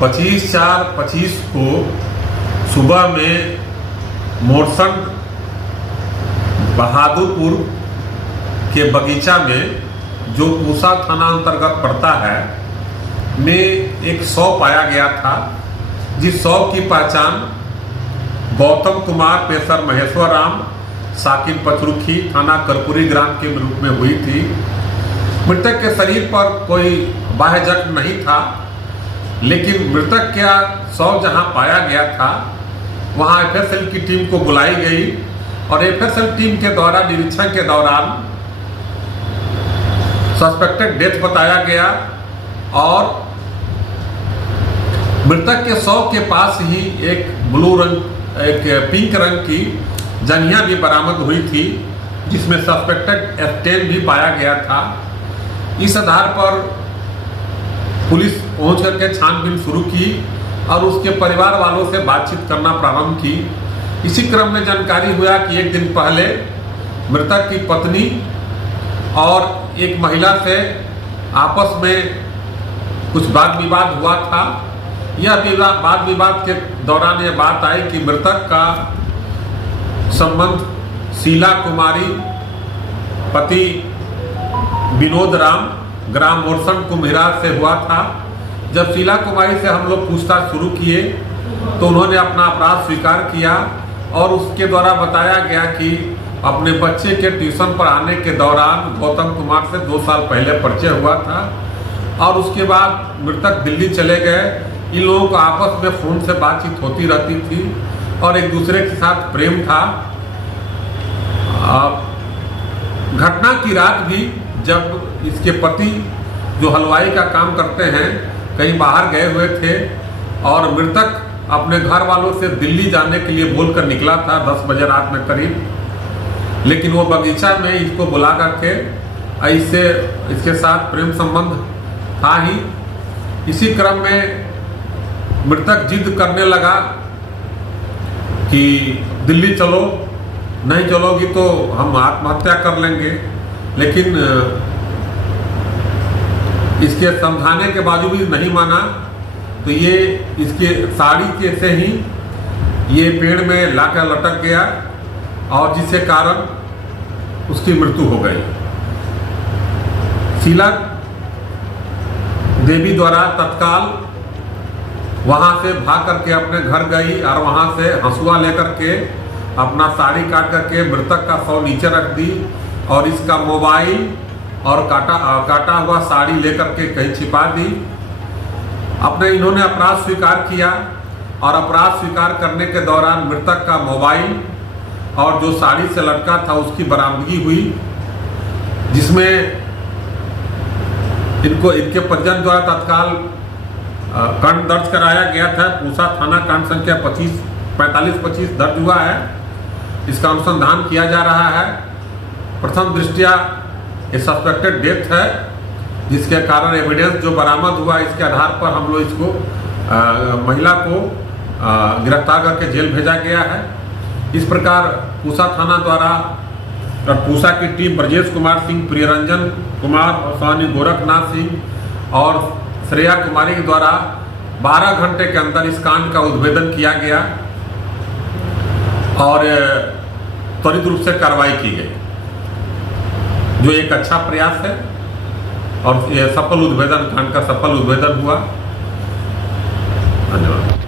25/4/25 को सुबह में मोरसंड बहादुरपुर के बगीचा में, जो पूसा थाना अंतर्गत पड़ता है, में एक शव पाया गया था, जिस शव की पहचान गौतम कुमार पेशर महेश्वर राम साकिन पचरुखी थाना कर्पूरी ग्राम के रूप में हुई थी। मृतक के शरीर पर कोई बाह्य जख्म नहीं था, लेकिन मृतक का शव जहां पाया गया था वहां एफएसएल की टीम को बुलाई गई और एफएसएल टीम के द्वारा निरीक्षण के दौरान सस्पेक्टेड डेथ बताया गया और मृतक के शव के पास ही एक पिंक रंग की जंघिया भी बरामद हुई थी, जिसमें सस्पेक्टेड स्टेन भी पाया गया था। इस आधार पर पुलिस पहुंच करके छानबीन शुरू की और उसके परिवार वालों से बातचीत करना प्रारंभ की। इसी क्रम में जानकारी हुआ कि एक दिन पहले मृतक की पत्नी और एक महिला से आपस में कुछ वाद विवाद हुआ था। यह वाद विवाद के दौरान यह बात आई कि मृतक का संबंध शीला कुमारी पति विनोद राम ग्राम मोरसंड कुम्हिरा से हुआ था। जब शीला कुमारी से हम लोग पूछताछ शुरू किए तो उन्होंने अपना अपराध स्वीकार किया और उसके द्वारा बताया गया कि अपने बच्चे के ट्यूशन पर आने के दौरान गौतम कुमार से 2 साल पहले परिचय हुआ था और उसके बाद मृतक दिल्ली चले गए। इन लोगों को आपस में फ़ोन से बातचीत होती रहती थी और एक दूसरे के साथ प्रेम था। घटना की रात भी जब इसके पति जो हलवाई का काम करते हैं कहीं बाहर गए हुए थे और मृतक अपने घर वालों से दिल्ली जाने के लिए बोलकर निकला था 10 बजे रात में करीब, लेकिन वो बगीचा में इसको बुला करके ऐसे इसके साथ प्रेम संबंध था ही। इसी क्रम में मृतक जिद करने लगा कि दिल्ली चलो, नहीं चलोगी तो हम आत्महत्या कर लेंगे, लेकिन इसके समझाने के बावजूद भी नहीं माना। तो ये इसके साड़ी के से ही ये पेड़ में लाकर लटक गया और जिसके कारण उसकी मृत्यु हो गई। शीला देवी द्वारा तत्काल वहां से भाग करके अपने घर गई और वहां से हंसुआ लेकर के अपना साड़ी काट करके मृतक का शव नीचे रख दी और इसका मोबाइल और काटा हुआ साड़ी लेकर के कहीं छिपा दी। इन्होंने अपराध स्वीकार किया और अपराध स्वीकार करने के दौरान मृतक का मोबाइल और जो साड़ी से लटका था उसकी बरामदगी हुई, जिसमें इनके परिजन द्वारा तत्काल कांड दर्ज कराया गया था। पूसा थाना कांड संख्या 45/25 दर्ज हुआ है। इसका अनुसंधान किया जा रहा है। प्रथम दृष्टया ये सस्पेक्टेड डेथ है, जिसके कारण एविडेंस जो बरामद हुआ इसके आधार पर हम लोग इसको महिला को गिरफ्तार करके जेल भेजा गया है। इस प्रकार पूसा थाना द्वारा और पूसा की टीम ब्रजेश कुमार सिंह, प्रियरंजन कुमार और स्वामी गोरखनाथ सिंह और श्रेया कुमारी के द्वारा 12 घंटे के अंदर इस कांड का उद्भेदन किया गया और त्वरित रूप से कार्रवाई की गई, जो एक अच्छा प्रयास है और यह सफल उद्भेदन, कांड का सफल उद्भेदन हुआ।